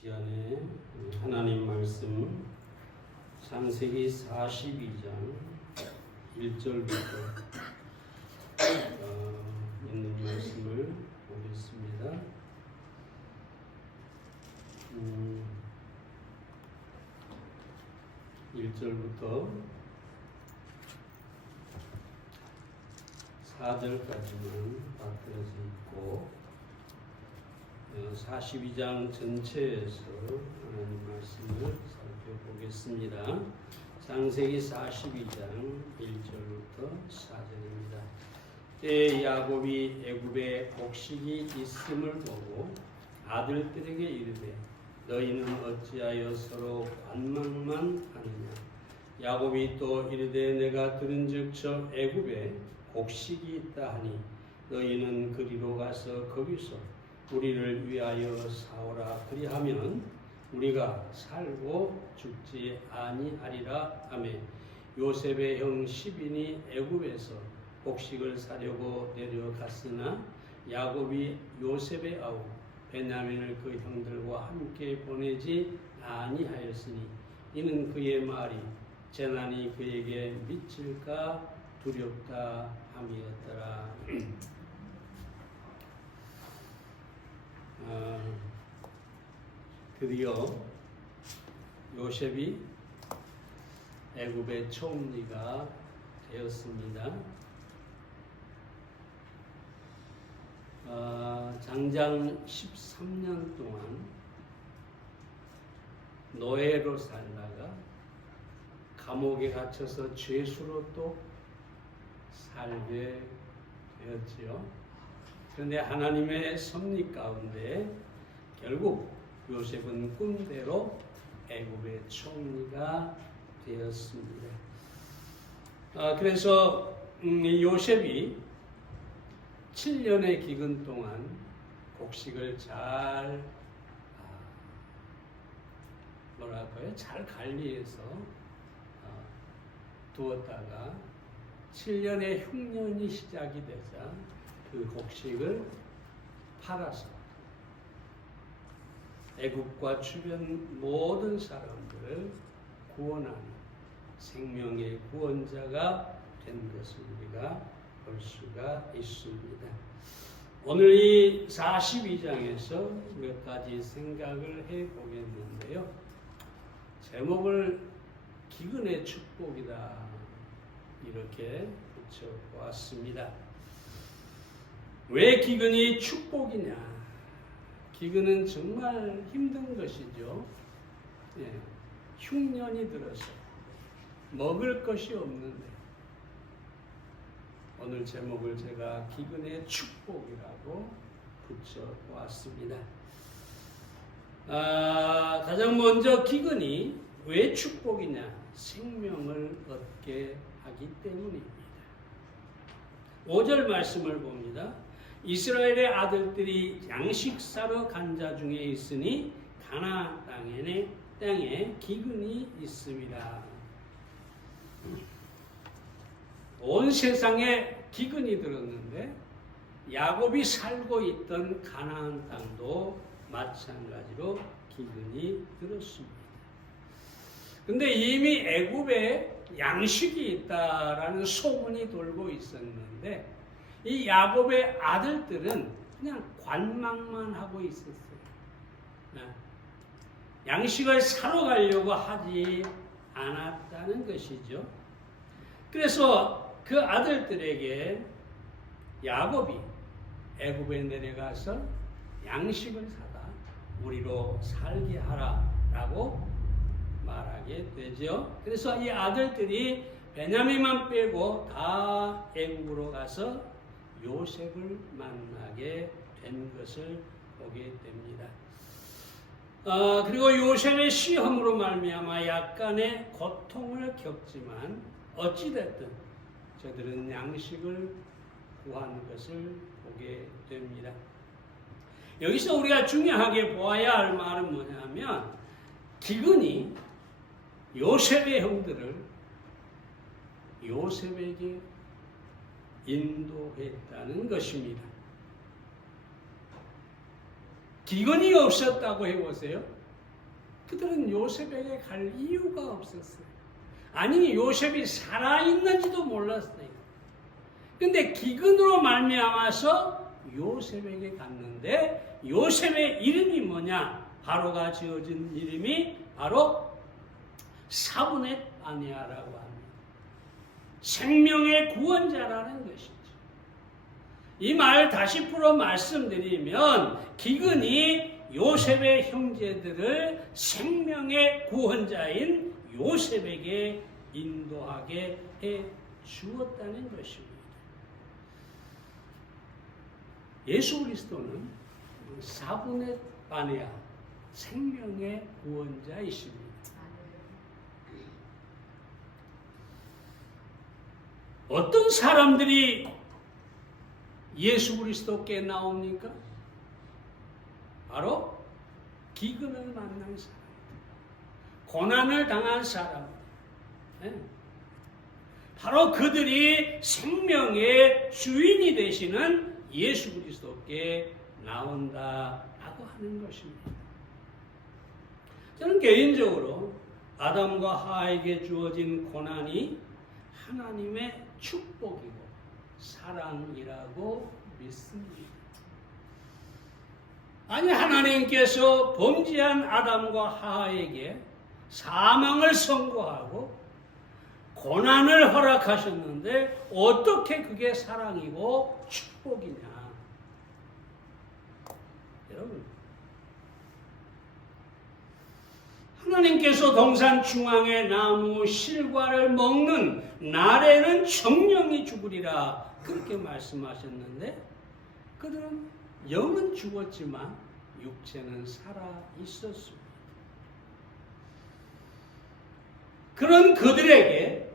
시간에 하나님 말씀 창세기 42장 1절부터 있는 말씀을 보겠습니다. 1절부터 4절까지만 바뀌어져 있고 42장 전체에서 하나님 말씀을 살펴보겠습니다. 창세기 42장 1절부터 4절입니다. 때에 야곱이 애굽에 곡식이 있음을 보고 아들들에게 이르되 너희는 어찌하여 서로 관망만 하느냐. 야곱이 또 이르되 내가 들은즉 저 애굽에 곡식이 있다 하니 너희는 그리로 가서 거기서 우리를 위하여 사오라. 그리하면 우리가 살고 죽지 아니하리라 하며 요셉의 형 시빈이 애굽에서 곡식을 사려고 내려갔으나 야곱이 요셉의 아우 베냐민을 그 형들과 함께 보내지 아니하였으니 이는 그의 말이 재난이 그에게 미칠까 두렵다 함이었더라. 드디어 요셉이 애굽의 총리가 되었습니다. 장장 13년 동안 노예로 살다가 감옥에 갇혀서 죄수로 또 살게 되었지요. 그런데 하나님의 섭리 가운데 결국 요셉은 꿈대로 애굽의 총리가 되었습니다. 그래서 요셉이 7년의 기근 동안 곡식을 잘 잘 관리해서 두었다가 7년의 흉년이 시작이 되자 그 곡식을 팔아서 애굽과 주변 모든 사람들을 구원하는 생명의 구원자가 된 것을 우리가 볼 수가 있습니다. 오늘 이 42장에서 몇 가지 생각을 해보겠는데요. 제목을 기근의 축복이다 이렇게 붙여보았습니다. 왜 기근이 축복이냐? 기근은 정말 힘든 것이죠. 흉년이 들어서 먹을 것이 없는데 오늘 제목을 제가 기근의 축복이라고 붙여보았습니다. 가장 먼저 기근이 왜 축복이냐? 생명을 얻게 하기 때문입니다. 5절 말씀을 봅니다. 이스라엘의 아들들이 양식 사러 간 자 중에 있으니 가나안 땅에 기근이 있습니다. 온 세상에 기근이 들었는데 야곱이 살고 있던 가나안 땅도 마찬가지로 기근이 들었습니다. 근데 이미 애굽에 양식이 있다라는 소문이 돌고 있었는데 이 야곱의 아들들은 그냥 관망만 하고 있었어요. 양식을 사러 가려고 하지 않았다는 것이죠. 그래서 그 아들들에게 야곱이 애굽에 내려가서 양식을 사다 우리로 살게 하라라고 말하게 되죠. 그래서 이 아들들이 베냐민만 빼고 다 애굽으로 가서 요셉을 만나게 된 것을 보게 됩니다. 그리고 요셉의 시험으로 말미암아 약간의 고통을 겪지만 어찌됐든 저들은 양식을 구한 것을 보게 됩니다. 여기서 우리가 중요하게 보아야 할 말은 뭐냐면 기근이 요셉의 형들을 요셉에게 인도했다는 것입니다. 기근이 없었다고 해보세요. 그들은 요셉에게 갈 이유가 없었어요. 아니, 요셉이 살아있는지도 몰랐어요. 근데 기근으로 말미암아서 요셉에게 갔는데, 요셉의 이름이 뭐냐? 바로가 지어진 이름이 바로 사브넷 바네아라고 합니다. 생명의 구원자라는 것이죠. 이 말 다시 풀어 말씀드리면, 기근이 요셉의 형제들을 생명의 구원자인 요셉에게 인도하게 해 주었다는 것입니다. 예수 그리스도는 사브넷 바네아, 생명의 구원자이십니다. 어떤 사람들이 예수 그리스도께 나옵니까? 바로 기근을 만난 사람, 고난을 당한 사람, 바로 그들이 생명의 주인이 되시는 예수 그리스도께 나온다라고 하는 것입니다. 저는 개인적으로 아담과 하와에게 주어진 고난이 하나님의 축복이고 사랑이라고 믿습니다. 아니, 하나님께서 범죄한 아담과 하와에게 사망을 선고하고 고난을 허락하셨는데 어떻게 그게 사랑이고 축복이냐? 여러분, 하나님께서 동산 중앙의 나무 실과를 먹는 날에는 정령이 죽으리라 그렇게 말씀하셨는데, 그들은 영은 죽었지만 육체는 살아 있었습니다. 그런 그들에게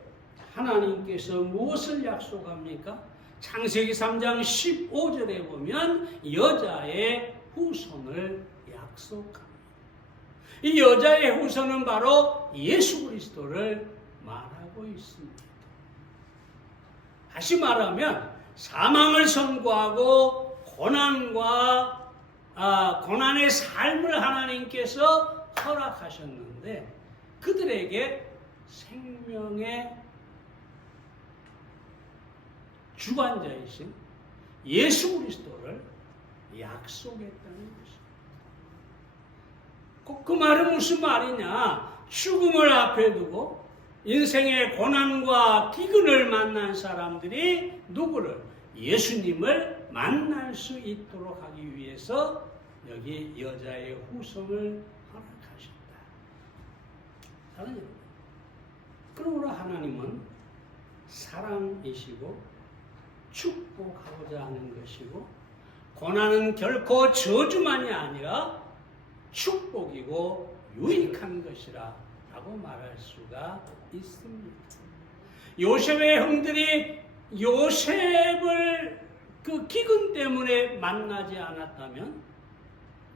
하나님께서 무엇을 약속합니까? 창세기 3장 15절에 보면 여자의 후손을 약속합니다. 이 여자의 후손은 바로 예수 그리스도를 말하고 있습니다. 다시 말하면 사망을 선고하고 고난의 삶을 하나님께서 허락하셨는데, 그들에게 생명의 주관자이신 예수 그리스도를 약속했다는 것입니다. 그 말은 무슨 말이냐? 죽음을 앞에 두고 인생의 고난과 기근을 만난 사람들이 누구를? 예수님을 만날 수 있도록 하기 위해서 여기 여자의 후손을 허락하셨다. 사랑하는 여러분, 그러므로 하나님은 사랑이시고 축복하고자 하는 것이고, 고난은 결코 저주만이 아니라 축복이고 유익한 것이라 라고 말할 수가 있습니다. 요셉의 형들이 요셉을 그 기근 때문에 만나지 않았다면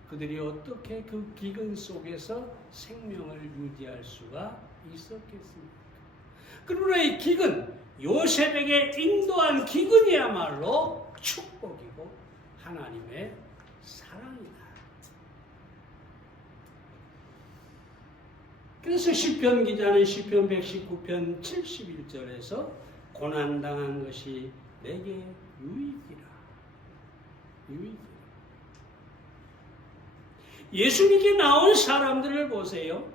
그들이 어떻게 그 기근 속에서 생명을 유지할 수가 있었겠습니까? 그러나 이 기근, 요셉에게 인도한 기근이야말로 축복이고 하나님의 사랑이다. 그래서 시편 기자는 시편 119편 71절에서 고난당한 것이 내게 유익이라. 예수님께 나온 사람들을 보세요.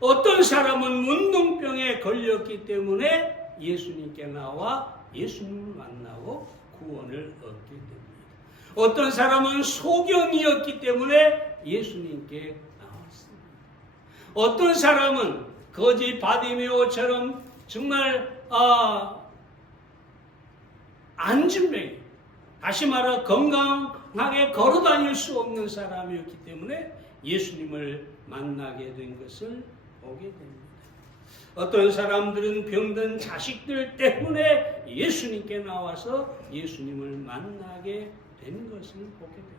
어떤 사람은 문둥병에 걸렸기 때문에 예수님께 나와 예수님을 만나고 구원을 얻게 됩니다. 어떤 사람은 소경이었기 때문에 예수님께 나왔습니다. 어떤 사람은 거지 바디메오처럼 정말 안진병, 다시 말해 건강하게 걸어다닐 수 없는 사람이었기 때문에 예수님을 만나게 된 것을 보게 됩니다. 어떤 사람들은 병든 자식들 때문에 예수님께 나와서 예수님을 만나게 된 것을 보게 됩니다.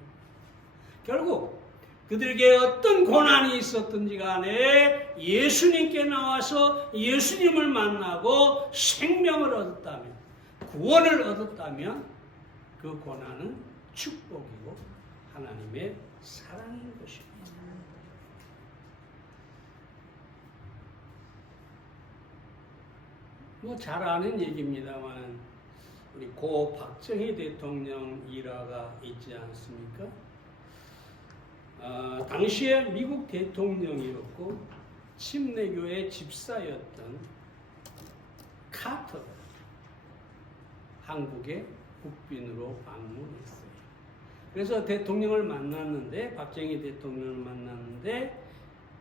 결국 그들에게 어떤 고난이 있었든지 간에 예수님께 나와서 예수님을 만나고 생명을 얻었다면, 구원을 얻었다면 그 고난은 축복이고 하나님의 사랑인 것입니다. 뭐 잘 아는 얘기입니다만 우리 고 박정희 대통령 일화가 있지 않습니까? 당시에 미국 대통령이었고 침례교회 집사였던 카터가 한국에 국빈으로 방문했어요. 그래서 대통령을 만났는데, 박정희 대통령을 만났는데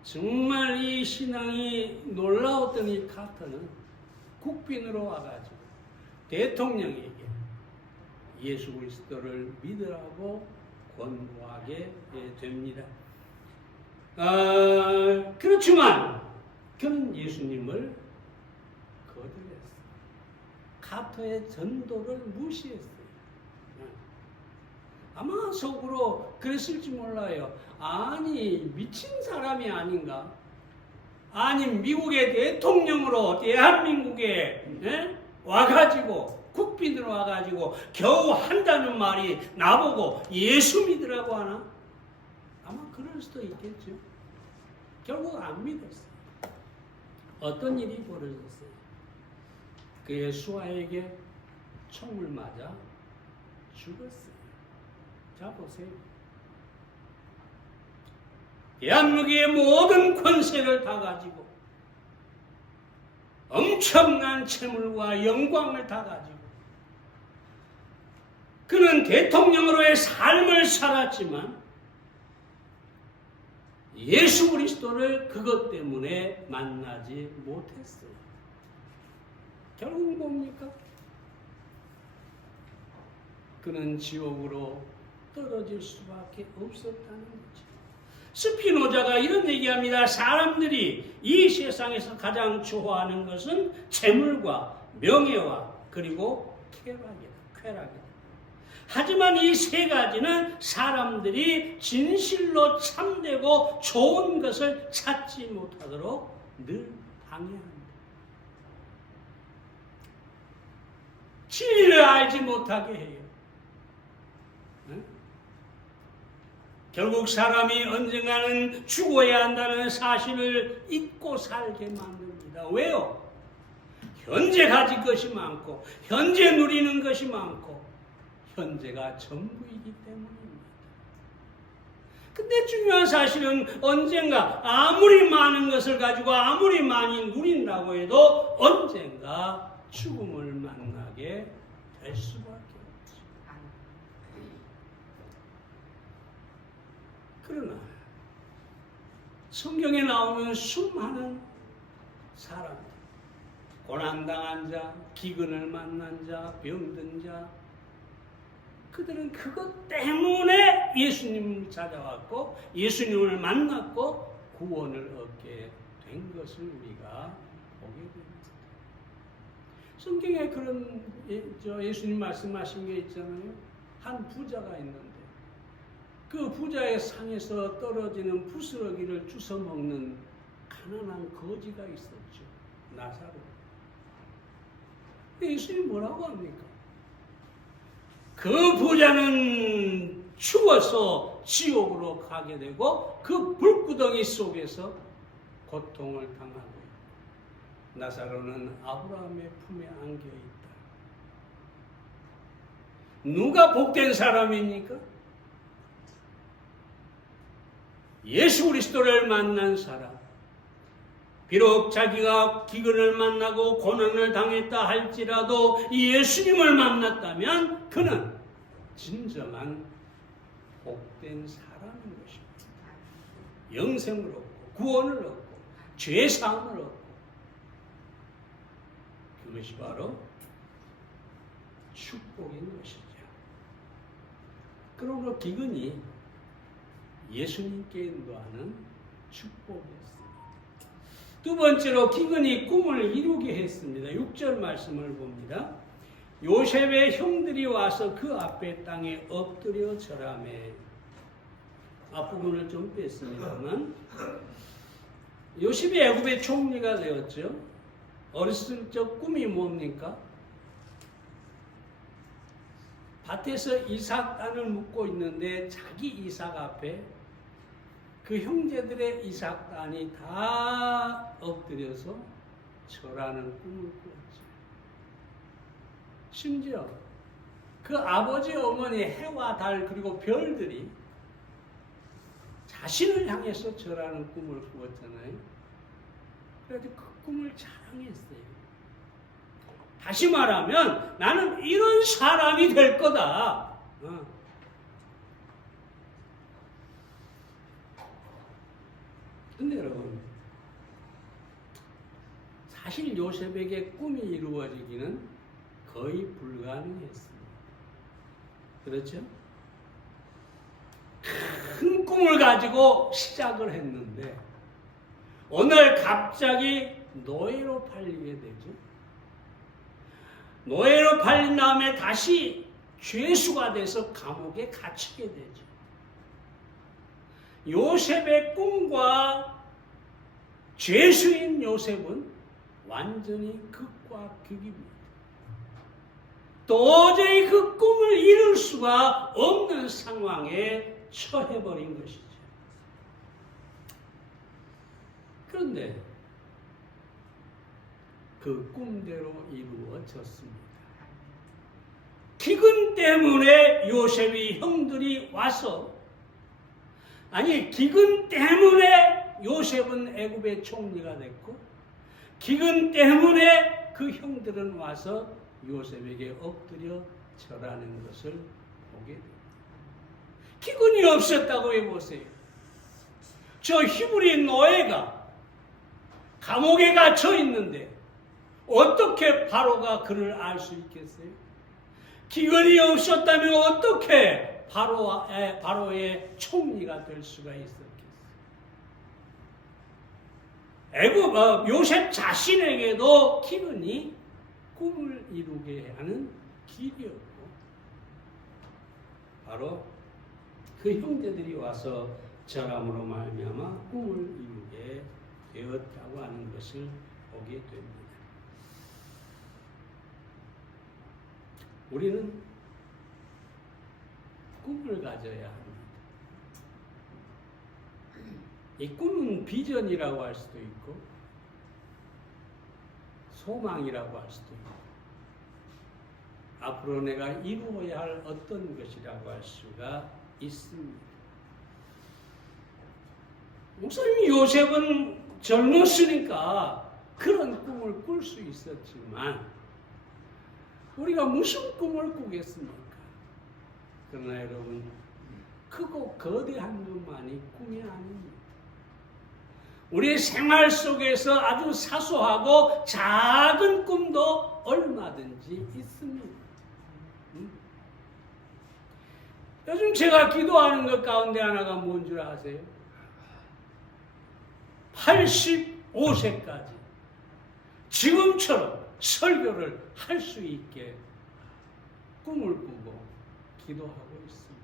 정말 이 신앙이 놀라웠던 이 카터는 국빈으로 와가지고 대통령에게 예수 그리스도를 믿으라고 권고하게 됩니다. 그렇지만 그는 예수님을 거절했어요. 카터의 전도를 무시했어요. 아마 속으로 그랬을지 몰라요. 아니, 미친 사람이 아닌가? 아니, 미국의 대통령으로 대한민국에 와가지고 국빈으로 와가지고 겨우 한다는 말이 나보고 예수 믿으라고 하나? 아마 그럴 수도 있겠죠. 결국 안 믿었어요. 어떤 일이 벌어졌어요? 그의 수하에게 총을 맞아 죽었어요. 자, 보세요. 대한민국의 모든 권세를 다 가지고 엄청난 채물과 영광을 다 가지고 그는 대통령으로의 삶을 살았지만 예수 그리스도를 그것 때문에 만나지 못했어요. 결국 뭡니까? 그는 지옥으로 떨어질 수밖에 없었다는 거죠. 스피노자가 이런 얘기합니다. 사람들이 이 세상에서 가장 좋아하는 것은 재물과 명예와 그리고 쾌락이다. 하지만 이 세 가지는 사람들이 진실로 참되고 좋은 것을 찾지 못하도록 늘 방해합니다. 진리를 알지 못하게 해요. 결국 사람이 언젠가는 죽어야 한다는 사실을 잊고 살게 만듭니다. 왜요? 현재 가질 것이 많고 현재 누리는 것이 많고 현재가 전부이기 때문입니다. 근데 중요한 사실은 언젠가 아무리 많은 것을 가지고 아무리 많이 누린다고 해도 언젠가 죽음을 만나게 될 수밖에 없죠. 그러나 성경에 나오는 수많은 사람들, 고난당한 자, 기근을 만난 자, 병든 자, 그들은 그것 때문에 예수님을 찾아왔고 예수님을 만났고 구원을 얻게 된 것을 우리가 보게 됩니다. 성경에 그런 예수님 말씀하신 게 있잖아요. 한 부자가 있는데 그 부자의 상에서 떨어지는 부스러기를 주워 먹는 가난한 거지가 있었죠. 나사로. 근데 예수님 뭐라고 합니까? 그 부자는 죽어서 지옥으로 가게 되고 그 불구덩이 속에서 고통을 당하고 있고 나사로는 아브라함의 품에 안겨 있다. 누가 복된 사람입니까? 예수 그리스도를 만난 사람. 비록 자기가 기근을 만나고 고난을 당했다 할지라도 예수님을 만났다면 그는 진정한 복된 사람인 것입니다. 영생을 얻고 구원을 얻고 죄사함을 얻고 그것이 바로 축복인 것이죠. 그러므로 기근이 예수님께 인도하는 축복이었습니다. 두 번째로 기근이 꿈을 이루게 했습니다. 6절 말씀을 봅니다. 요셉의 형들이 와서 그 앞에 땅에 엎드려 절하매. 앞부분을 좀 뺐습니다만 요셉이 애굽의 총리가 되었죠. 어렸을 적 꿈이 뭡니까? 밭에서 이삭 단을 묶고 있는데 자기 이삭 앞에 그 형제들의 이삭단이 다 엎드려서 절하는 꿈을 꾸었죠. 심지어 그 아버지 어머니 해와 달 그리고 별들이 자신을 향해서 절하는 꿈을 꾸었잖아요. 그래서 그 꿈을 자랑했어요. 다시 말하면 나는 이런 사람이 될 거다. 근데 여러분, 사실 요셉에게 꿈이 이루어지기는 거의 불가능했습니다. 그렇죠? 큰 꿈을 가지고 시작을 했는데 어느 날 갑자기 노예로 팔리게 되죠. 노예로 팔린 다음에 다시 죄수가 돼서 감옥에 갇히게 되죠. 요셉의 꿈과 죄수인 요셉은 완전히 극과 극입니다. 도저히 그 꿈을 이룰 수가 없는 상황에 처해버린 것이죠. 그런데 그 꿈대로 이루어졌습니다. 기근 때문에 요셉이 형들이 와서, 아니 기근 때문에 요셉은 애굽의 총리가 됐고, 기근 때문에 그 형들은 와서 요셉에게 엎드려 절하는 것을 보게 됩니다. 기근이 없었다고 해보세요. 저 히브리 노예가 감옥에 갇혀 있는데 어떻게 바로가 그를 알 수 있겠어요? 기근이 없었다면 어떻게 바로의 총리가 될 수가 있었겠어요? 요셉 자신에게도 기근이 꿈을 이루게 하는 길이었고, 바로 그 형제들이 와서 절함으로 말미암아 꿈을 이루게 되었다고 하는 것을 보게 됩니다. 우리는 꿈을 가져야 합니다. 이 꿈은 비전이라고 할 수도 있고 소망이라고 할 수도 있고 앞으로 내가 이루어야 할 어떤 것이라고 할 수가 있습니다. 목사님, 요셉은 젊었으니까 그런 꿈을 꿀 수 있었지만 우리가 무슨 꿈을 꾸겠습니까? 그러나 여러분, 크고 거대한 것만이 꿈이 아닙니다. 우리 생활 속에서 아주 사소하고 작은 꿈도 얼마든지 있습니다. 요즘 제가 기도하는 것 가운데 하나가 뭔 줄 아세요? 85세까지 지금처럼 설교를 할 수 있게 꿈을 꾸고 기도하고 있습니다.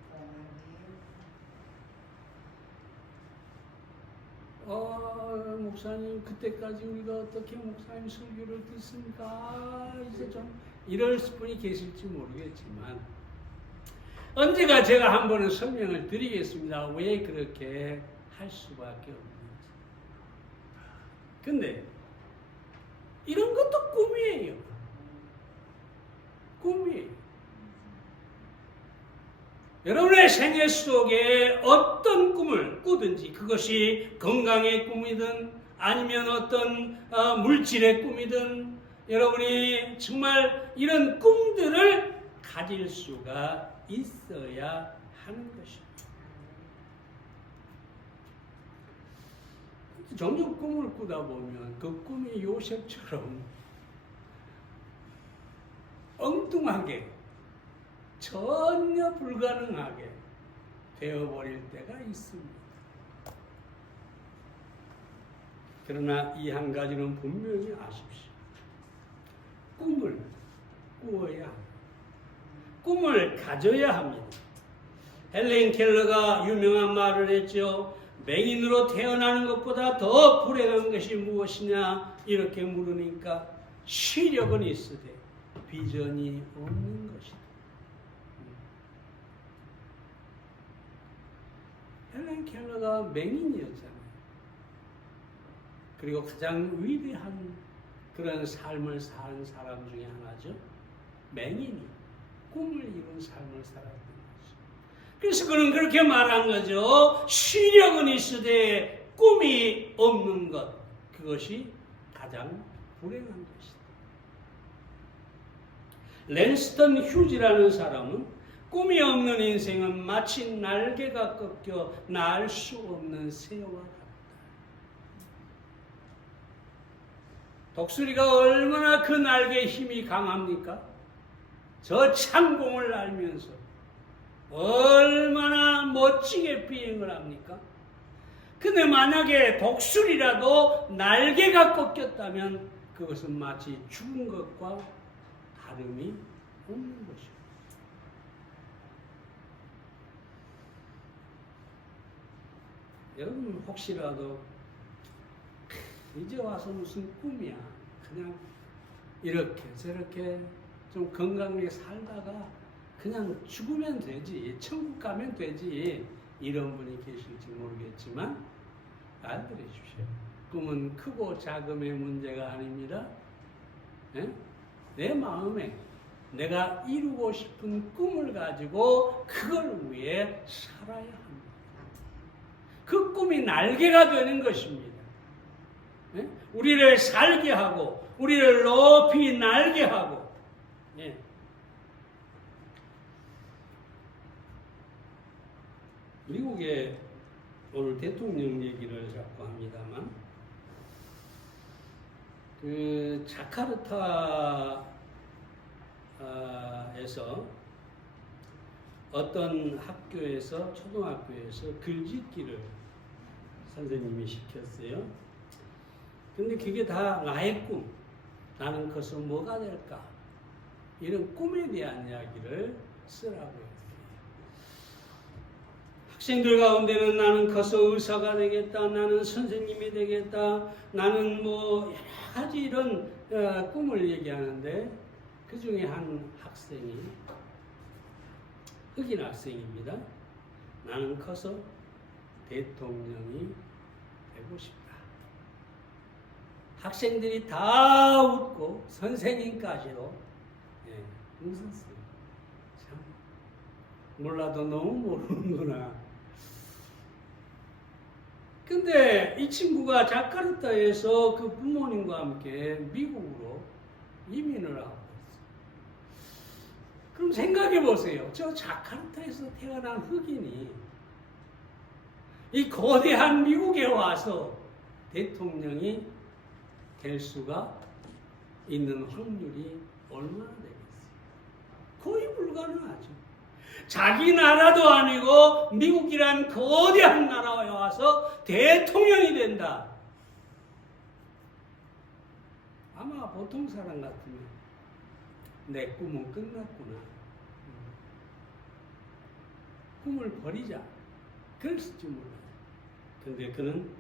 목사님, 그때까지 우리가 어떻게 목사님 설교를 듣습니까? 이제 좀 이럴 분이 계실지 모르겠지만 언제가 제가 한 번은 설명을 드리겠습니다. 왜 그렇게 할 수밖에 없는지. 근데 이런 것도 꿈이에요. 꿈이에요. 여러분의 생애 속에 어떤 꿈을 꾸든지, 그것이 건강의 꿈이든 아니면 어떤 물질의 꿈이든, 여러분이 정말 이런 꿈들을 가질 수가 있어야 하는 것입니다. 종종 꿈을 꾸다 보면 그 꿈이 요셉처럼 엉뚱하게 전혀 불가능하게 되어버릴 때가 있습니다. 그러나 이 한 가지는 분명히 아십시오. 꿈을 꾸어야 합니다. 꿈을 가져야 합니다. 헬렌 켈러가 유명한 말을 했죠. 맹인으로 태어나는 것보다 더 불행한 것이 무엇이냐 이렇게 물으니까 시력은 있으되 비전이 없는 것이다. 헬렌 켈러가 맹인이었잖아요. 그리고 가장 위대한 그런 삶을 산 사람 중에 하나죠. 맹인이 꿈을 이룬 삶을 살았던 거죠. 그래서 그는 그렇게 말한 거죠. 시력은 있으되 꿈이 없는 것, 그것이 가장 불행한 것이다. 랜스턴 휴지라는 사람은 꿈이 없는 인생은 마치 날개가 꺾여 날 수 없는 새와 같다. 독수리가 얼마나 그 날개의 힘이 강합니까? 저 창공을 날면서 얼마나 멋지게 비행을 합니까? 근데 만약에 독수리라도 날개가 꺾였다면 그것은 마치 죽은 것과 다름이 없는 것입니다. 여러분 혹시라도 이제 와서 무슨 꿈이야, 그냥 이렇게 저렇게 좀 건강하게 살다가 그냥 죽으면 되지, 천국 가면 되지, 이런 분이 계실지 모르겠지만 알들해 주십시오. 꿈은 크고 작음의 문제가 아닙니다. 내 마음에 내가 이루고 싶은 꿈을 가지고 그걸 위해 살아야 합니다. 그 꿈이 날개가 되는 것입니다. 우리를 살게 하고 우리를 높이 날게 하고. 미국의 오늘 대통령 얘기를 자꾸 합니다만, 그 자카르타에서 어떤 학교에서, 초등학교에서 글짓기를 선생님이 시켰어요. 근데 그게 다 나의 꿈, 나는 커서 뭐가 될까, 이런 꿈에 대한 이야기를 쓰라고 했어요. 학생들 가운데는 나는 커서 의사가 되겠다, 나는 선생님이 되겠다, 나는 뭐 여러 가지 이런 꿈을 얘기하는데, 그 중에 한 학생이, 흑인 학생입니다. 나는 커서 대통령이 되고 싶다. 학생들이 다 웃고 선생님까지도 웃었어요. 참 몰라도 너무 모르는구나. 근데 이 친구가 자카르타에서 그 부모님과 함께 미국으로 이민을 하고 있어요. 그럼 생각해 보세요. 저 자카르타에서 태어난 흑인이 이 거대한 미국에 와서 대통령이 될 수가 있는 확률이 얼마나 되겠어요? 거의 불가능하죠. 자기 나라도 아니고 미국이란 거대한 나라에 와서 대통령이 된다. 아마 보통 사람 같으면 내 꿈은 끝났구나, 꿈을 버리자, 그랬을지 몰라요. 근데 그는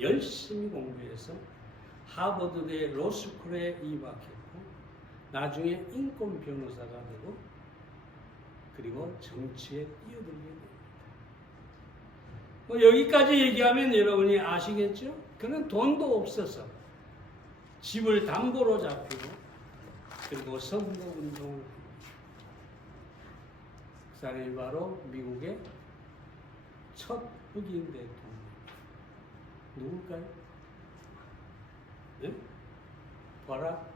열심히 공부해서 하버드대 로스쿨에 입학했고, 나중에 인권 변호사가 되고, 그리고 정치에 뛰어들게 됩니다. 여기까지 얘기하면 여러분이 아시겠죠? 그는 돈도 없어서 집을 담보로 잡히고, 그리고 선거운동을 합니다. 그 사람이 바로 미국의 첫 흑인 대통령. 누굴까요? 네? 바락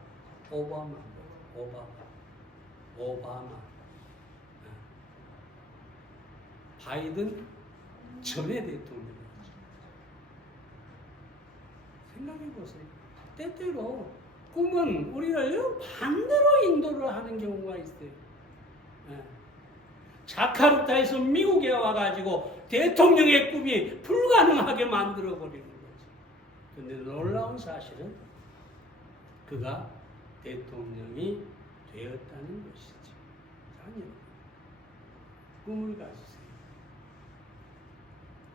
오바마. 바이든 전의 대통령이죠. 생각해 보세요. 때때로 꿈은 우리를 반대로 인도를 하는 경우가 있어요. 자카르타에서 미국에 와가지고 대통령의 꿈이 불가능하게 만들어버리는 거죠. 근데 놀라운 사실은 그가 대통령이 되었다는 것이죠. 아니요. 꿈을 가지세요.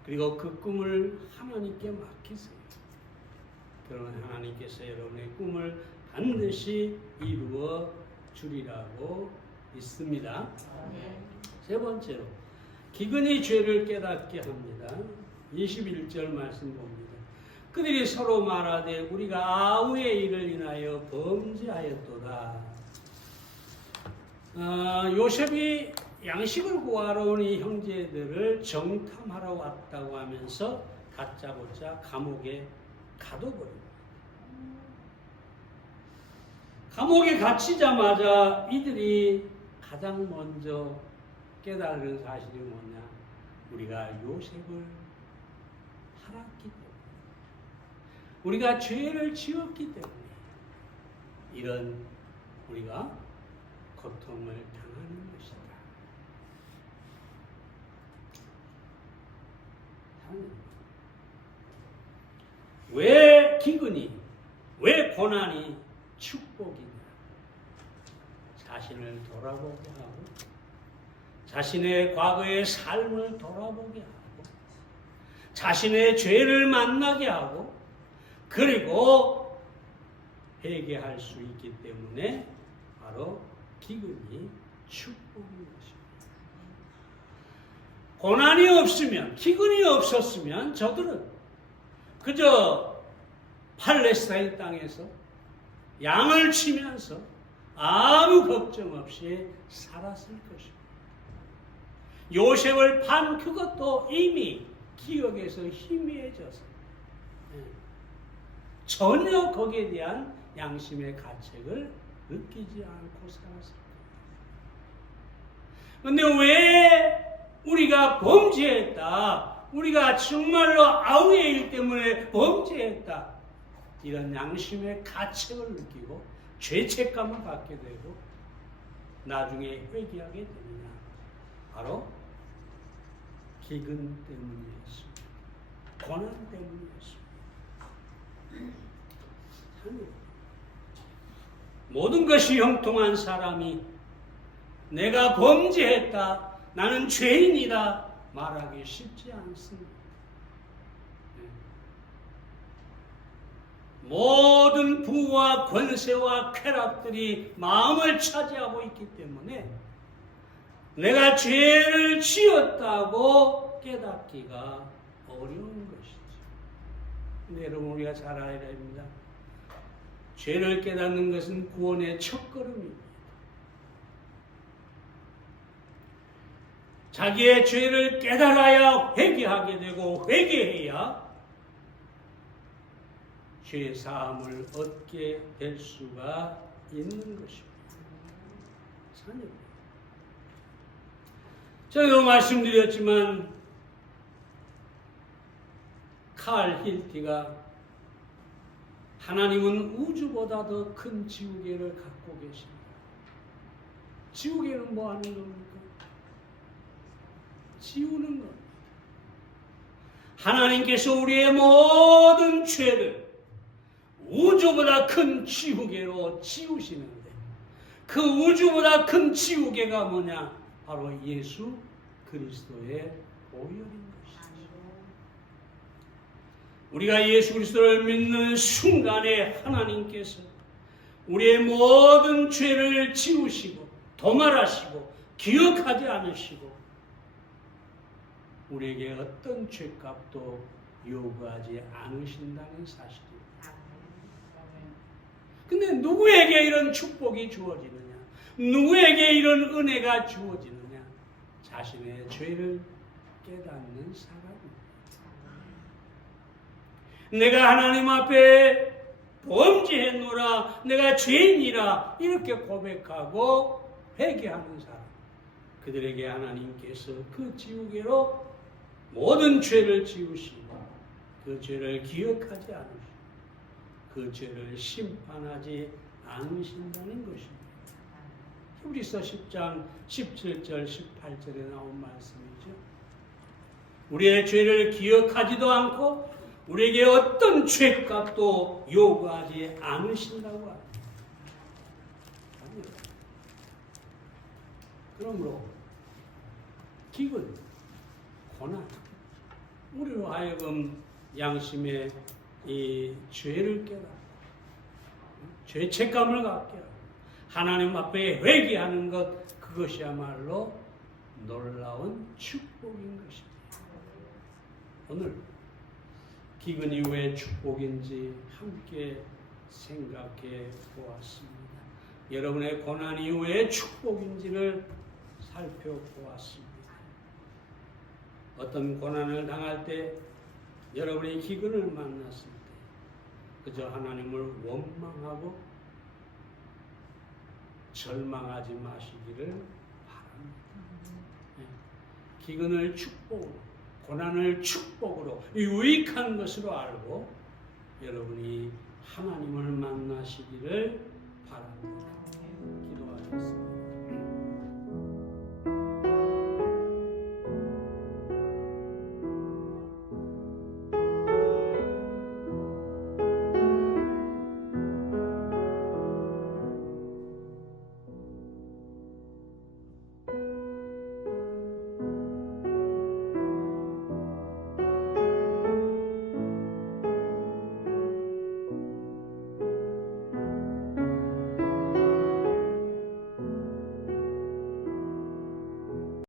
그리고 그 꿈을 하나님께 맡기세요. 그러면 하나님께서 여러분의 꿈을 반드시 이루어 주리라고 믿습니다. 세 번째로, 기근이 죄를 깨닫게 합니다. 21절 말씀 봅니다. 그들이 서로 말하되 우리가 아우의 일을 인하여 범죄하였도다. 요셉이 양식을 구하러 온 이 형제들을 정탐하러 왔다고 하면서 다짜고짜 감옥에 가둬버립니다. 감옥에 갇히자마자 이들이 가장 먼저 깨달은 사실이 뭐냐? 우리가 요셉을 팔았기 때문에, 우리가 죄를 지었기 때문에 이런 우리가 고통을 당하는 것이다. 왜 기근이, 왜 고난이 축복이냐? 자신을 돌아보게 하고, 자신의 과거의 삶을 돌아보게 하고, 자신의 죄를 만나게 하고, 그리고 회개할 수 있기 때문에 바로 기근이 축복인 것입니다. 고난이 없으면, 기근이 없었으면 저들은 그저 팔레스타인 땅에서 양을 치면서 아무 걱정 없이 살았을 것입니다. 요셉을 판 그것도 이미 기억에서 희미해져서 전혀 거기에 대한 양심의 가책을 느끼지 않고 살았을 겁니다. 그런데 왜 우리가 범죄했다, 우리가 정말로 아우의 일 때문에 범죄했다, 이런 양심의 가책을 느끼고 죄책감을 갖게 되고 나중에 회개하게 되느냐? 바로 기근 때문이었습니다. 고난 때문이었습니다. 모든 것이 형통한 사람이 내가 범죄했다, 나는 죄인이다 말하기 쉽지 않습니다. 모든 부와 권세와 쾌락들이 마음을 차지하고 있기 때문에 내가 죄를 지었다고 깨닫기가 어려운 것이죠. 근데 여러분, 우리가 잘 알아야 됩니다. 죄를 깨닫는 것은 구원의 첫걸음입니다. 자기의 죄를 깨달아야 회개하게 되고, 회개해야 죄 사함을 얻게 될 수가 있는 것입니다. 전에도 말씀드렸지만 칼 힐티가 하나님은 우주보다 더 큰 지우개를 갖고 계십니다. 지우개는 뭐 하는 겁니까? 지우는 겁니다. 하나님께서 우리의 모든 죄를 우주보다 큰 지우개로 지우시는데, 그 우주보다 큰 지우개가 뭐냐? 바로 예수 그리스도의 보혈인 것이죠. 우리가 예수 그리스도를 믿는 순간에 하나님께서 우리의 모든 죄를 지우시고 도말하시고 기억하지 않으시고 우리에게 어떤 죄값도 요구하지 않으신다는 사실입니다. 근데 누구에게 이런 축복이 주어지느냐? 누구에게 이런 은혜가 주어지느냐? 자신의 죄를 깨닫는 사람입니다. 내가 하나님 앞에 범죄했노라, 내가 죄인이라 이렇게 고백하고 회개하는 사람, 그들에게 하나님께서 그 지우개로 모든 죄를 지우시고 그 죄를 기억하지 않으시고 그 죄를 심판하지 않으신다는 것입니다. 히브리서 10장 17절 18절에 나온 말씀이죠. 우리의 죄를 기억하지도 않고 우리에게 어떤 죄값도 요구하지 않으신다고 합니다. 그러므로 기근, 고난, 우리로 하여금 양심의 이 죄를 깨닫고 죄책감을 갖게 하고 하나님 앞에 회개하는 것, 그것이야말로 놀라운 축복인 것입니다. 오늘 기근이 왜 축복인지 함께 생각해 보았습니다. 여러분의 고난 이후에 축복인지를 살펴보았습니다. 어떤 고난을 당할 때 여러분의 기근을 만났을 때 그저 하나님을 원망하고 절망하지 마시기를 바랍니다. 기근을 축복으로, 고난을 축복으로, 유익한 것으로 알고 여러분이 하나님을 만나시기를 바랍니다. 기도하겠습니다.